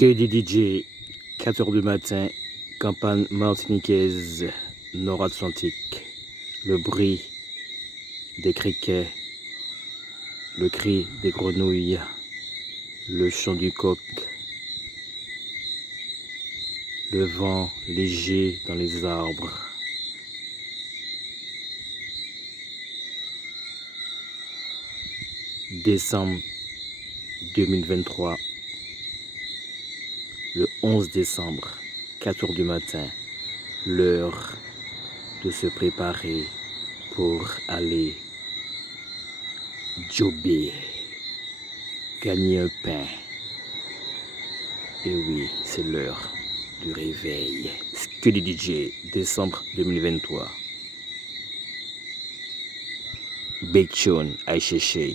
Que des DJ, 4 heures du matin, campagne martiniquaise, nord-atlantique. Le bruit des criquets, le cri des grenouilles, le chant du coq, le vent léger dans les arbres. Décembre 2023, le 11 décembre, 4 heures du matin, l'heure de se préparer pour aller jobber, gagner un pain. Et oui, c'est l'heure du réveil. Que des DJ, décembre 2023. Big Tune, Aïe Chéché.